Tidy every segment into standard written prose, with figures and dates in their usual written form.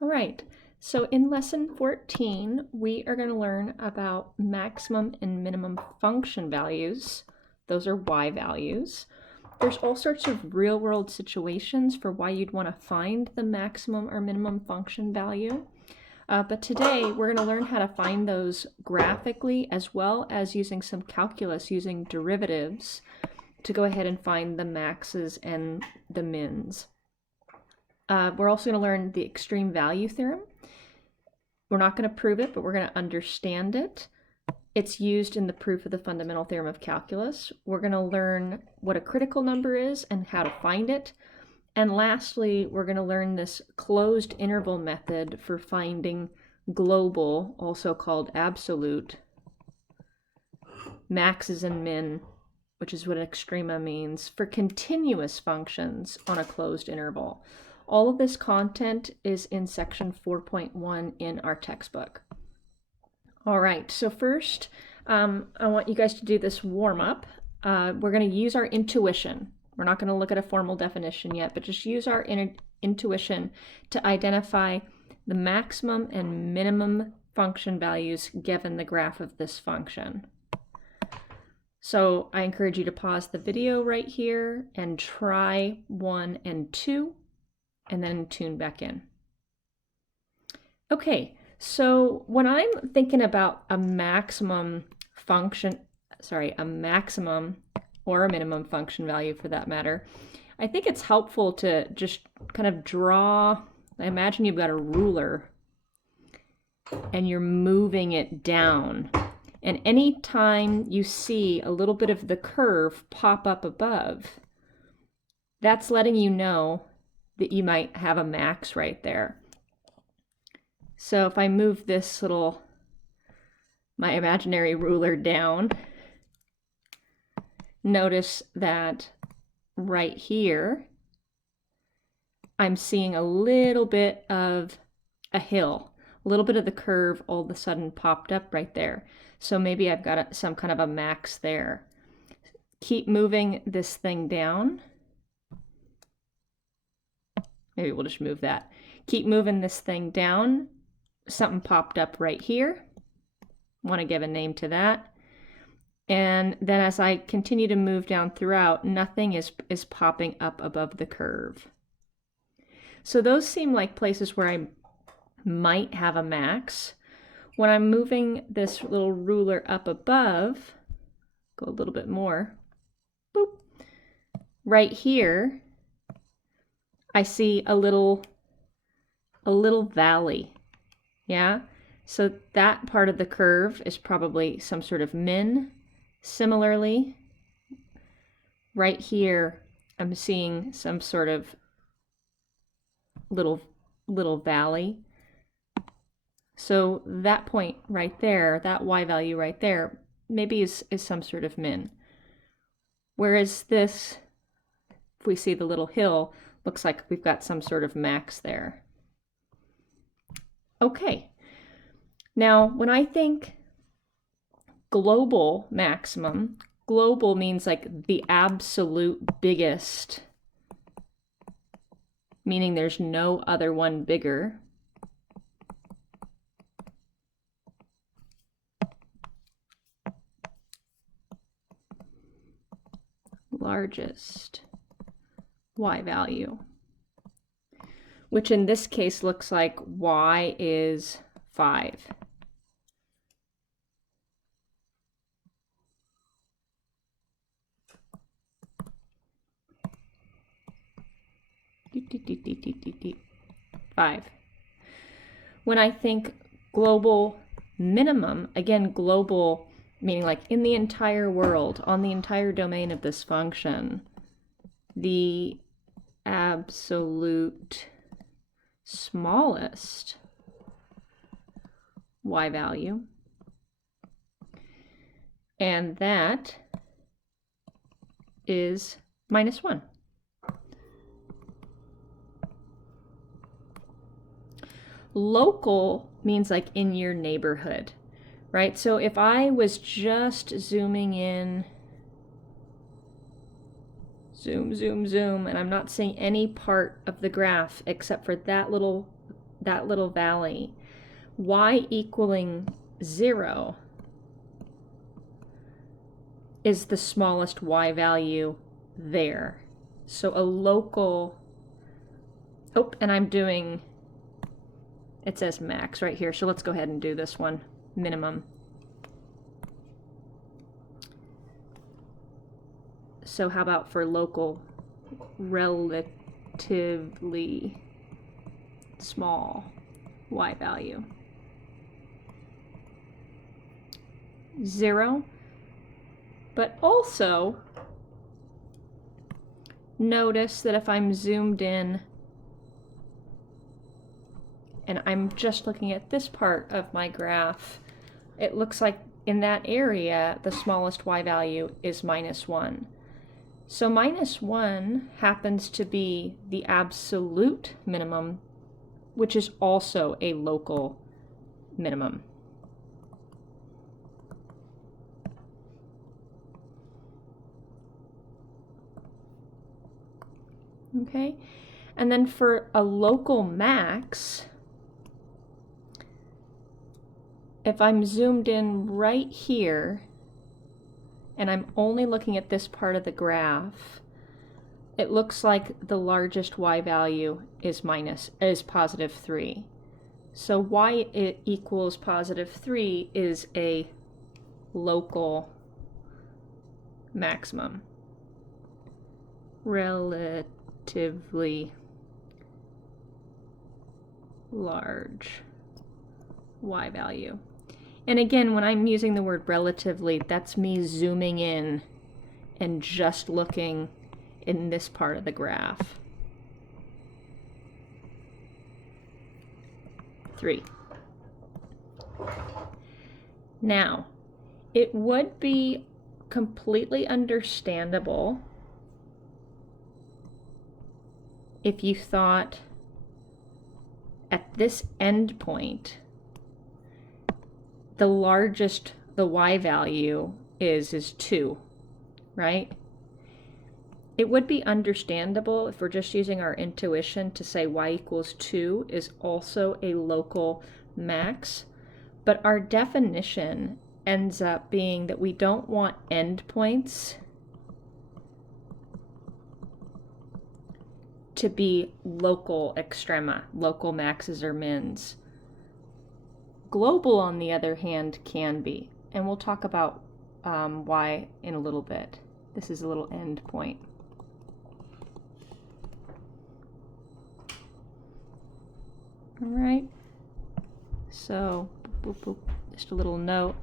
All right, so in lesson 14, we are going to learn about maximum and minimum function values. Those are y values. There's all sorts of real-world situations for why you'd want to find the maximum or minimum function value. But today we're going to learn how to find those graphically as well as using some calculus using derivatives to go ahead and find the maxes and the mins. We're also going to learn the extreme value theorem. We're not going to prove it, but we're going to understand it. It's used in the proof of the fundamental theorem of calculus. We're going to learn what a critical number is and how to find it. And lastly, we're going to learn this closed interval method for finding global, also called absolute, maxes and min, which is what extrema means, for continuous functions on a closed interval. All of this content is in section 4.1 in our textbook. All right, so first, I want you guys to do this warm-up. We're going to use our intuition. We're not going to look at a formal definition yet, but just use our intuition to identify the maximum and minimum function values given the graph of this function. So I encourage you to pause the video right here and try 1 and 2, and then tune back in. Okay, so when I'm thinking about a maximum or a minimum function value for that matter, I think it's helpful to just kind of draw. I imagine you've got a ruler and you're moving it down. And any time you see a little bit of the curve pop up above, that's letting you know that you might have a max right there. So if I move this my imaginary ruler down, notice that right here, I'm seeing a little bit of a hill. A little bit of the curve all of a sudden popped up right there. So maybe I've got some kind of a max there. Keep moving this thing down. Maybe we'll just move that. Keep moving this thing down. Something popped up right here. Want to give a name to that. And then as I continue to move down throughout, nothing is popping up above the curve. So those seem like places where I might have a max. When I'm moving this little ruler up above, go a little bit more, boop, right here, I see a little valley, yeah? So that part of the curve is probably some sort of min. Similarly, right here, I'm seeing some sort of little valley. So that point right there, that y value right there, maybe is some sort of min. Whereas this, if we see the little hill, looks like we've got some sort of max there. Okay, now when I think global maximum, global means like the absolute biggest, meaning there's no other one bigger. Largest y value, which in this case looks like y is 5. Five. When I think global minimum, again, global meaning like in the entire world, on the entire domain of this function, the absolute smallest y value, and that is -1. Local means like in your neighborhood, right? So if I was just zooming in, zoom, zoom, zoom, and I'm not seeing any part of the graph except for that little that little valley, y equaling 0 is the smallest y value there. So a local, oh, and I'm doing, it says max right here, so let's go ahead and do this one, minimum. So how about for local, relatively small y value? 0. But also, notice that if I'm zoomed in and I'm just looking at this part of my graph, it looks like in that area, the smallest y value is -1. So -1 happens to be the absolute minimum, which is also a local minimum. Okay, and then for a local max, if I'm zoomed in right here and I'm only looking at this part of the graph, it looks like the largest y value is +3. So y equals +3 is a local maximum, relatively large y value. And again, when I'm using the word relatively, that's me zooming in and just looking in this part of the graph. 3. Now, it would be completely understandable if you thought at this end point, the largest the y value is 2, right? It would be understandable if we're just using our intuition to say y equals 2 is also a local max, but our definition ends up being that we don't want endpoints to be local extrema, local maxes or mins. Global, on the other hand, can be, and we'll talk about why in a little bit. This is a little end point. All right, so boop, boop, just a little note.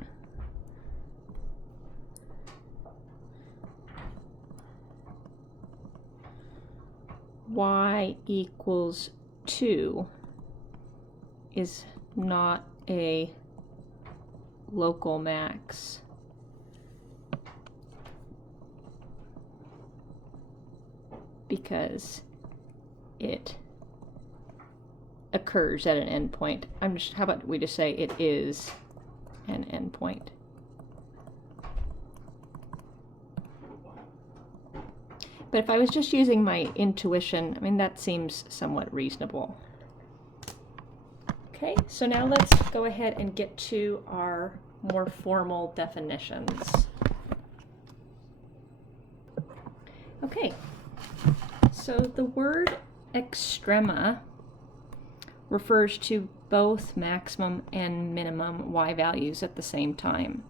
Y equals 2 is not a local max. Because it occurs at an endpoint. How about we just say it is an endpoint. But if I was just using my intuition, I mean, that seems somewhat reasonable. Okay, so now let's go ahead and get to our more formal definitions. Okay, so the word extrema refers to both maximum and minimum y values at the same time.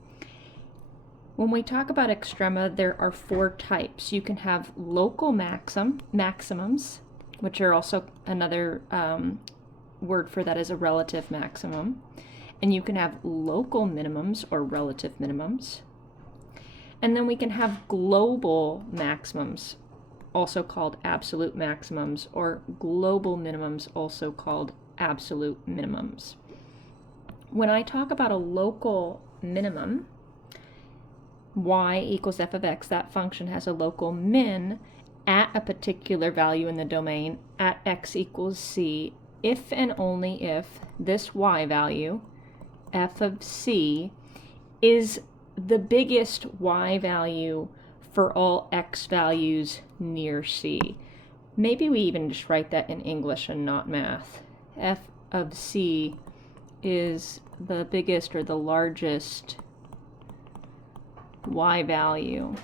When we talk about extrema, there are 4 types. You can have local maximums, which are also another word for that is a relative maximum. And you can have local minimums or relative minimums. And then we can have global maximums, also called absolute maximums, or global minimums, also called absolute minimums. When I talk about a local minimum, y equals f of x, that function has a local min at a particular value in the domain at x equals c, if and only if this y value, f of c, is the biggest y value for all x values near c. Maybe we even just write that in English and not math. F of C is the biggest or the largest y value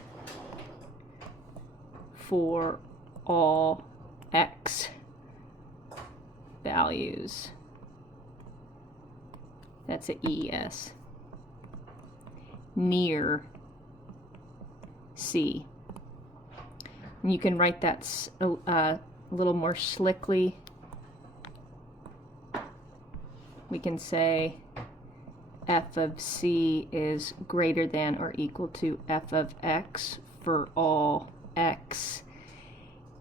for all x values. That's a ES. Near C. And you can write that a little more slickly. We can say f of C is greater than or equal to f of x for all x.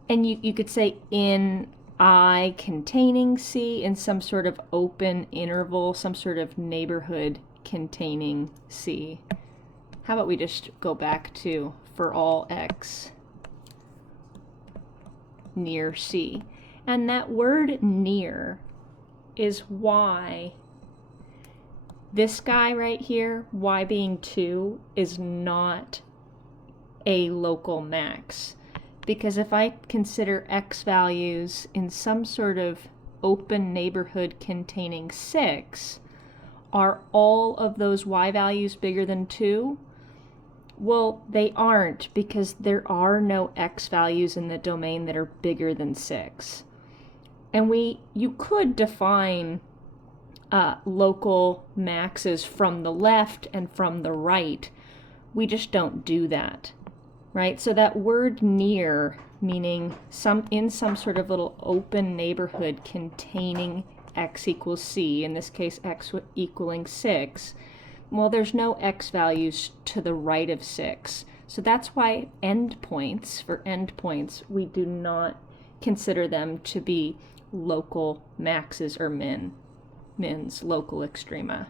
And you could say in I containing C, in some sort of open interval, some sort of neighborhood containing C. How about we just go back to for all x near C. And that word near is why this guy right here, y being 2, is not a local max. Because if I consider x values in some sort of open neighborhood containing 6, are all of those y values bigger than 2? Well, they aren't, because there are no x values in the domain that are bigger than 6. And you could define local maxes from the left and from the right. We just don't do that, right? So that word near, meaning in some sort of little open neighborhood containing x equals C, in this case x equaling 6, well, there's no x values to the right of 6. So that's why endpoints, we do not consider them to be local maxes or mins, local extrema.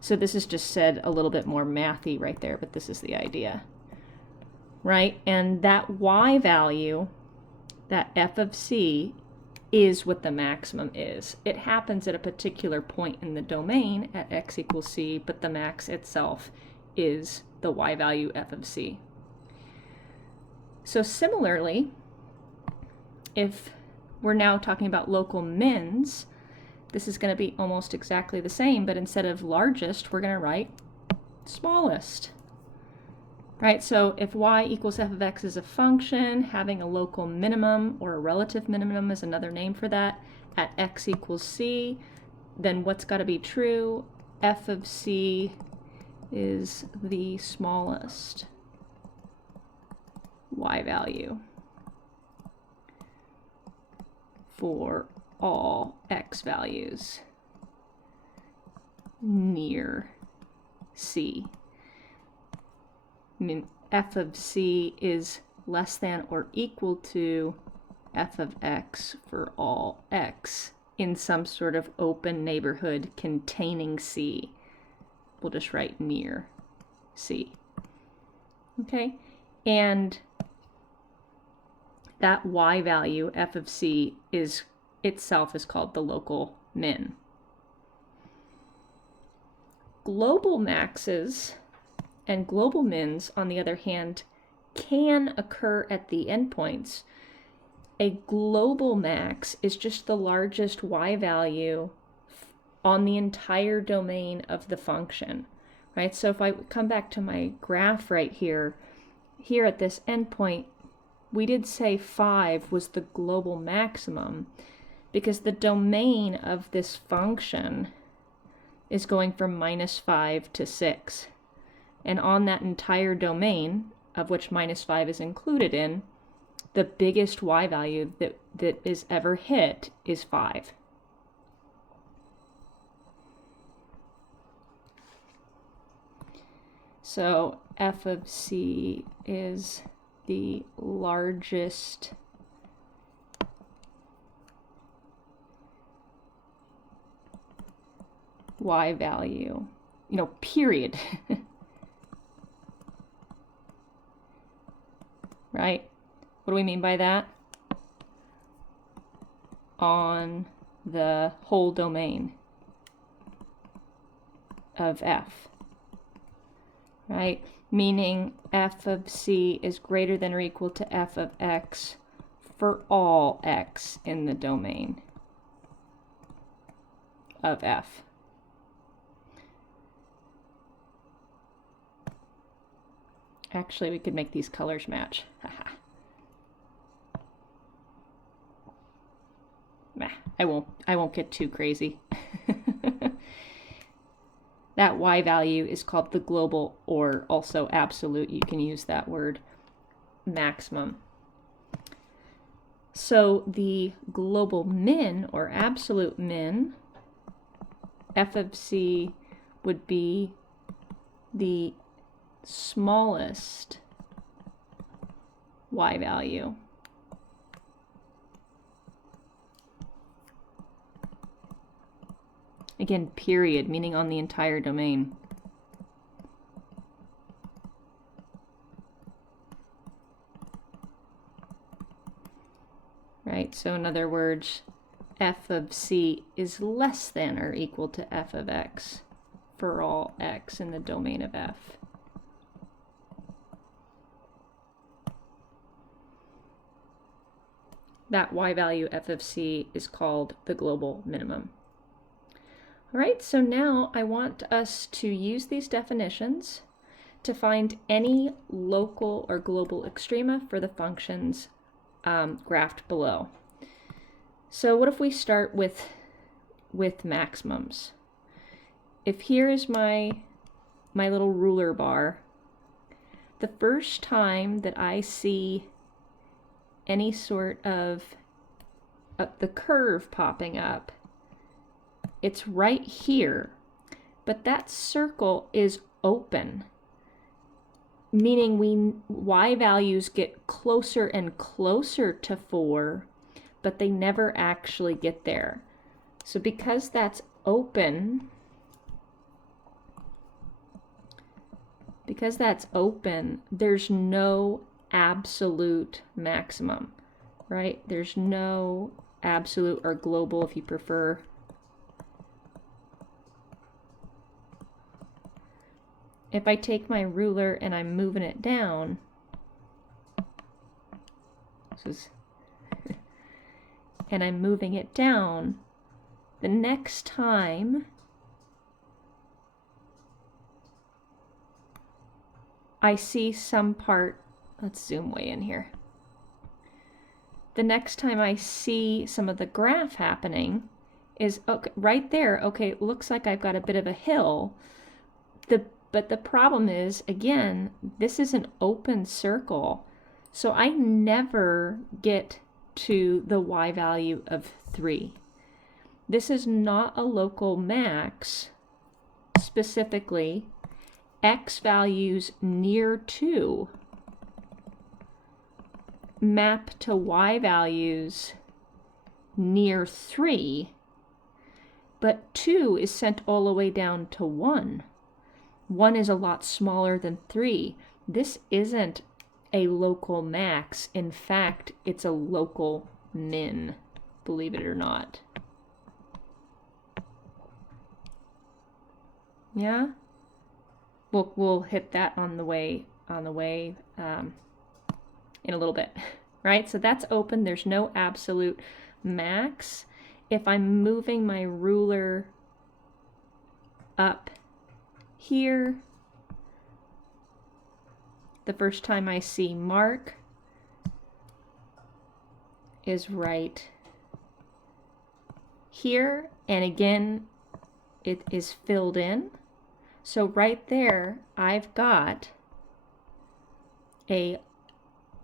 So this is just said a little bit more mathy right there, but this is the idea, right? And that y value, that f of C, is what the maximum is. It happens at a particular point in the domain at x equals C, but the max itself is the y value f of C. So similarly, if we're now talking about local mins, this is going to be almost exactly the same, but instead of largest, we're going to write smallest. Right, so if y equals f of x is a function, having a local minimum or a relative minimum is another name for that, at x equals C, then what's got to be true? F of C is the smallest y value for all x values near C. I mean, f of C is less than or equal to f of x for all x in some sort of open neighborhood containing C. We'll just write near C. Okay, and that y value, f of C, itself is called the local min. Global maxes and global mins, on the other hand, can occur at the endpoints. A global max is just the largest y value on the entire domain of the function, right? So if I come back to my graph right here at this endpoint, we did say 5 was the global maximum because the domain of this function is going from -5 to 6. And on that entire domain, of which -5 is included in, the biggest y value that is ever hit is 5. So f of C is the largest y value, period. Right? What do we mean by that? On the whole domain of F. Right? meaning f of c is greater than or equal to f of x for all x in the domain of f. Actually, we could make these colors match. Nah, I won't get too crazy. That y value is called the global, or also absolute. You can use that word, maximum. So the global min, or absolute min, f of c would be the smallest y value. Again, period, meaning on the entire domain. Right, so in other words, f of c is less than or equal to f of x for all x in the domain of f. That y value, f of c, is called the global minimum. All right, so now I want us to use these definitions to find any local or global extrema for the functions graphed below. So what if we start with maximums? If here is my little ruler bar, the first time that I see any sort of the curve popping up, it's right here, but that circle is open, meaning y values get closer and closer to 4, but they never actually get there. So because that's open, there's no absolute maximum, right? There's no absolute or global, if you prefer. If I take my ruler and I'm moving it down, and I'm moving it down, the next time I see some part, let's zoom way in here. The next time I see some of the graph happening is okay, right there. Okay, it looks like I've got a bit of a hill. But the problem is, again, this is an open circle, so I never get to the y value of 3. This is not a local max. Specifically, x values near 2 map to y values near 3, but 2 is sent all the way down to 1. 1 is a lot smaller than 3. This isn't a local max. In fact, it's a local min, believe it or not. Yeah? We'll hit that on the way in a little bit, right? So that's open. There's no absolute max. If I'm moving my ruler up here, the first time I see mark is right here, and again it is filled in. So right there I've got a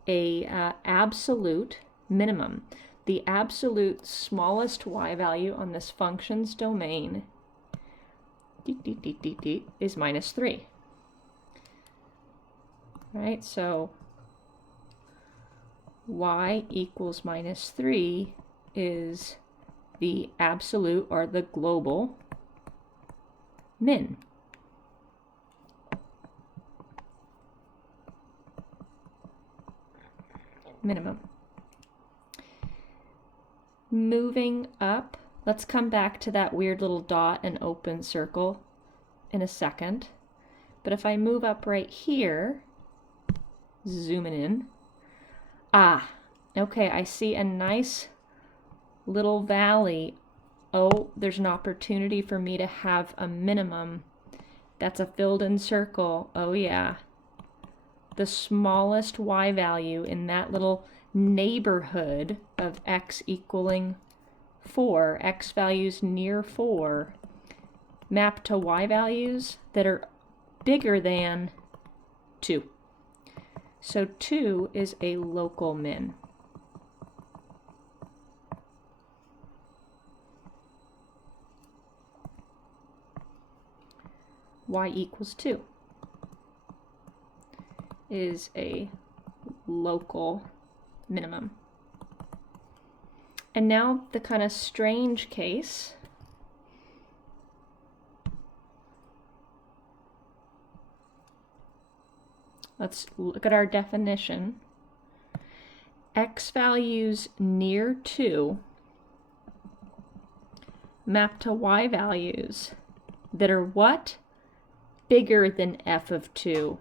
absolute minimum. The absolute smallest y value on this function's domain is -3. Right, so y equals -3 is the absolute, or the global, min. Minimum. Moving up, let's come back to that weird little dot and open circle in a second. But if I move up right here, zooming in, okay, I see a nice little valley. Oh, there's an opportunity for me to have a minimum. That's a filled in circle. Oh yeah. The smallest y value in that little neighborhood of x equaling 4, x values near 4, map to y values that are bigger than 2. So 2 is a local min. Y equals 2 is a local minimum. And now the kind of strange case. Let's look at our definition. X values near 2 map to y values that are what? Bigger than f of 2,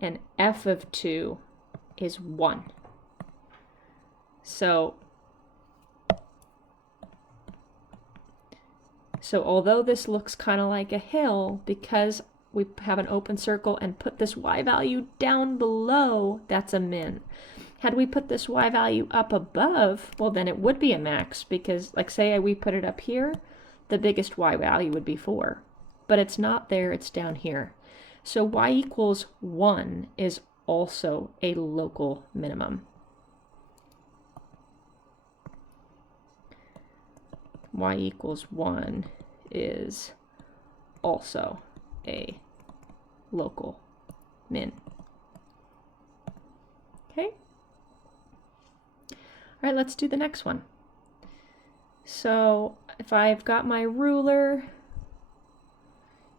and f of 2 is 1. So although this looks kind of like a hill, because we have an open circle and put this y value down below, that's a min. Had we put this y value up above, well then it would be a max, because like say we put it up here, the biggest y value would be 4. But it's not there, it's down here. So y equals 1 is also a local minimum. Y equals 1 is also a local min. Okay? All right, let's do the next one. So if I've got my ruler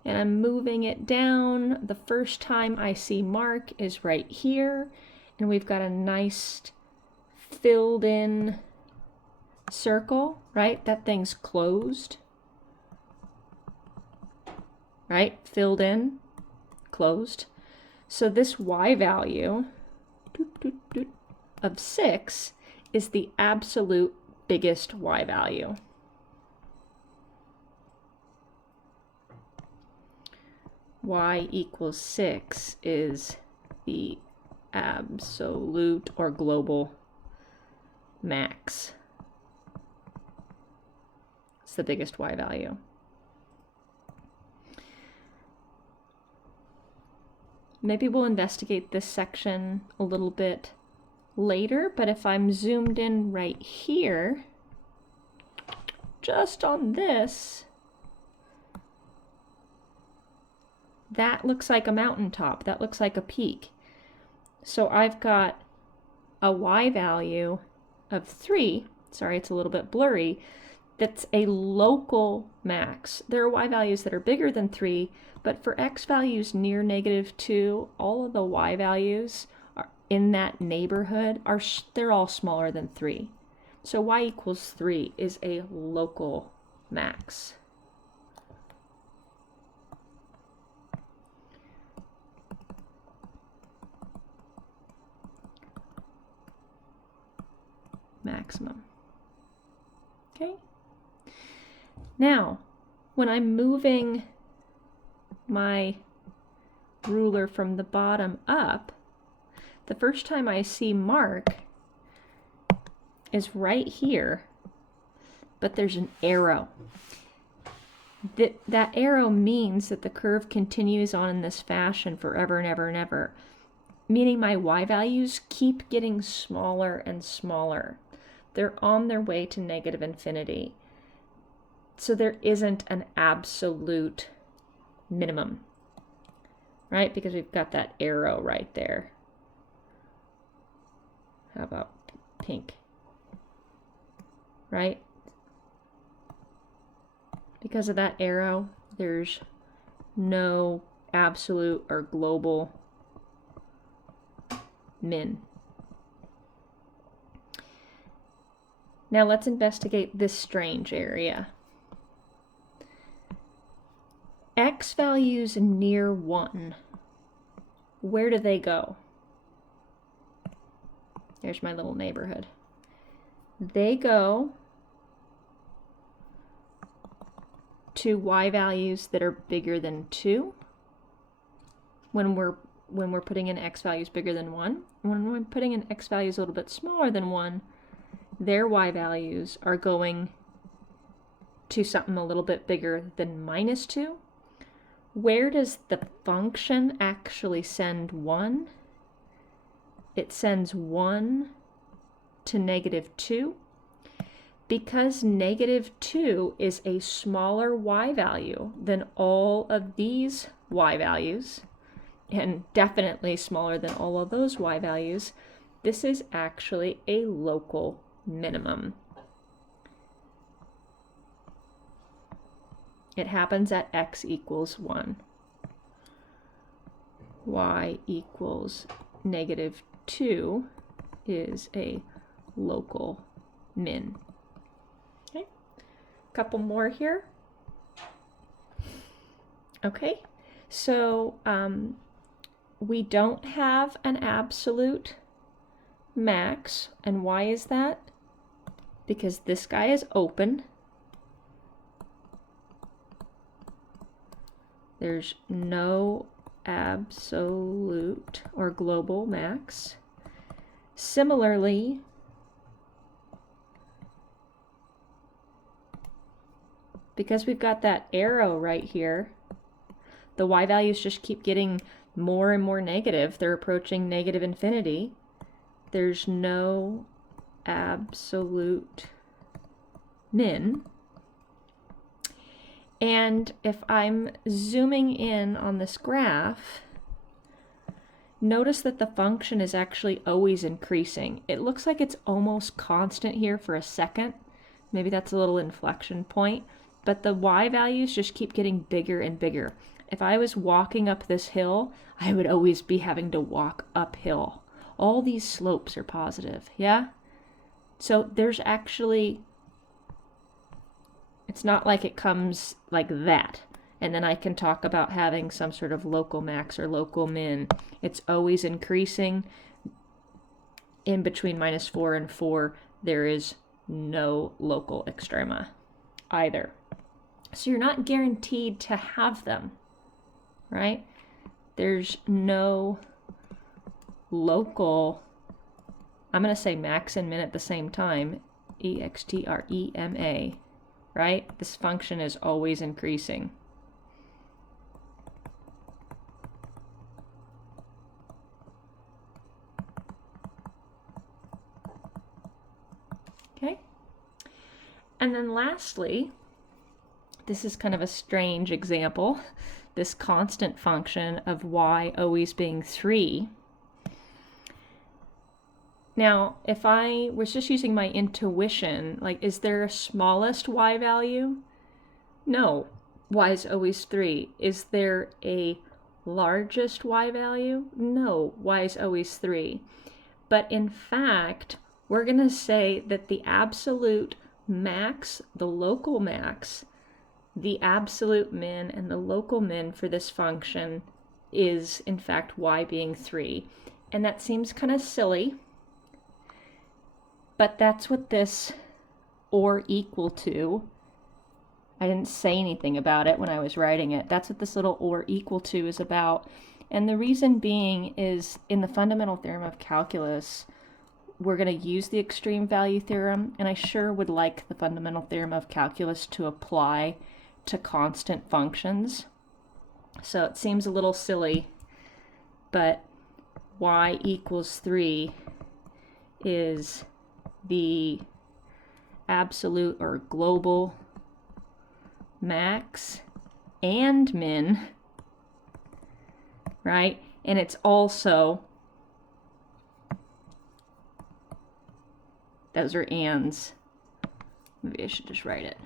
and I'm moving it down, the first time I see mark is right here, and we've got a nice filled in circle, right? That thing's closed, right? Filled in, closed. So this y value of 6 is the absolute biggest y value. Y equals 6 is the absolute or global max. It's the biggest y value. Maybe we'll investigate this section a little bit later, but if I'm zoomed in right here, just on this, that looks like a mountaintop. That looks like a peak. So I've got a y value of 3. Sorry, it's a little bit blurry. That's a local max. There are y values that are bigger than 3, but for x values near -2, all of the y values are in that neighborhood they're all smaller than 3. So y equals 3 is a local max. Maximum. Okay? Now, when I'm moving my ruler from the bottom up, the first time I see mark is right here, but there's an arrow. That arrow means that the curve continues on in this fashion forever and ever and ever, meaning my y values keep getting smaller and smaller. They're on their way to negative infinity. So there isn't an absolute minimum, right? Because we've got that arrow right there. How about pink? Right? Because of that arrow, there's no absolute or global min. Now let's investigate this strange area. X values near 1 where do they go? There's my little neighborhood. They go to y values that are bigger than 2 when we're putting in x values bigger than 1. When we're putting in x values a little bit smaller than 1, their y values are going to something a little bit bigger than -2. Where does the function actually send 1? It sends 1 to -2. Because -2 is a smaller y value than all of these y values, and definitely smaller than all of those y values, this is actually a local minimum. It happens at x equals 1. Y equals -2 is a local min. Okay, couple more here. Okay, so we don't have an absolute max, and why is that? Because this guy is open. There's no absolute or global max. Similarly, because we've got that arrow right here, the y values just keep getting more and more negative. They're approaching negative infinity. There's no absolute min. And if I'm zooming in on this graph, notice that the function is actually always increasing. It looks like it's almost constant here for a second. Maybe that's a little inflection point, but the y values just keep getting bigger and bigger. If I was walking up this hill, I would always be having to walk uphill. All these slopes are positive, yeah? So there's actually, it's not like it comes like that, and then I can talk about having some sort of local max or local min. It's always increasing. In between -4 and 4, there is no local extrema either. So you're not guaranteed to have them, right? There's no local, I'm going to say max and min at the same time, extrema, right? This function is always increasing. Okay. And then lastly, this is kind of a strange example, this constant function of y always being 3. Now, if I was just using my intuition, like, is there a smallest y value? No, y is always 3. Is there a largest y value? No, y is always 3. But in fact, we're going to say that the absolute max, the local max, the absolute min, and the local min for this function is, in fact, y being 3. And that seems kind of silly, but that's what this or equal to, I didn't say anything about it when I was writing it. That's what this little or equal to is about. And the reason being is in the fundamental theorem of calculus, we're going to use the extreme value theorem, and I sure would like the fundamental theorem of calculus to apply to constant functions. So it seems a little silly, but y equals 3 is the absolute or global max and min, right? And it's also, those are ands. Maybe I should just write it.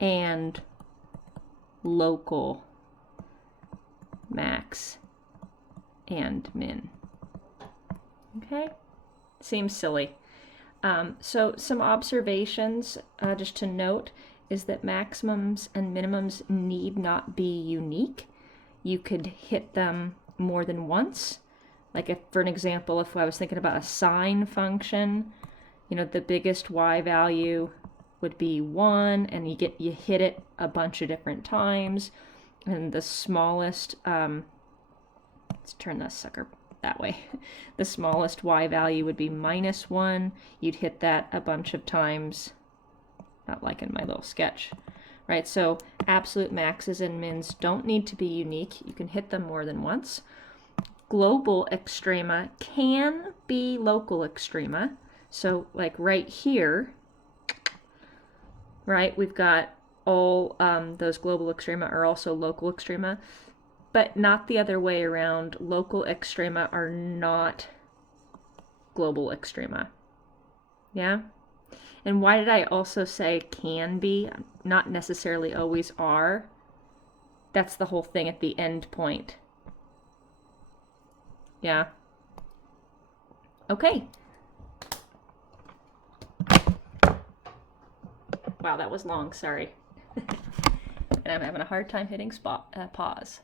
And local max and min. Okay? Seems silly. So some observations just to note is that maximums and minimums need not be unique. you could hit them more than once. Like if, for an example, if I was thinking about a sine function, you know, the biggest y value would be 1, and you hit it a bunch of different times, and the smallest, let's turn this sucker that way. The smallest y value would be -1. You'd hit that a bunch of times, not like in my little sketch, right? So absolute maxes and mins don't need to be unique. You can hit them more than once. Global extrema can be local extrema. So like right here, right, we've got all those global extrema are also local extrema, but not the other way around. Local extrema are not global extrema. Yeah? And why did I also say can be? Not necessarily always are. That's the whole thing at the end point. Yeah? Okay. Wow, that was long, sorry. And I'm having a hard time hitting pause.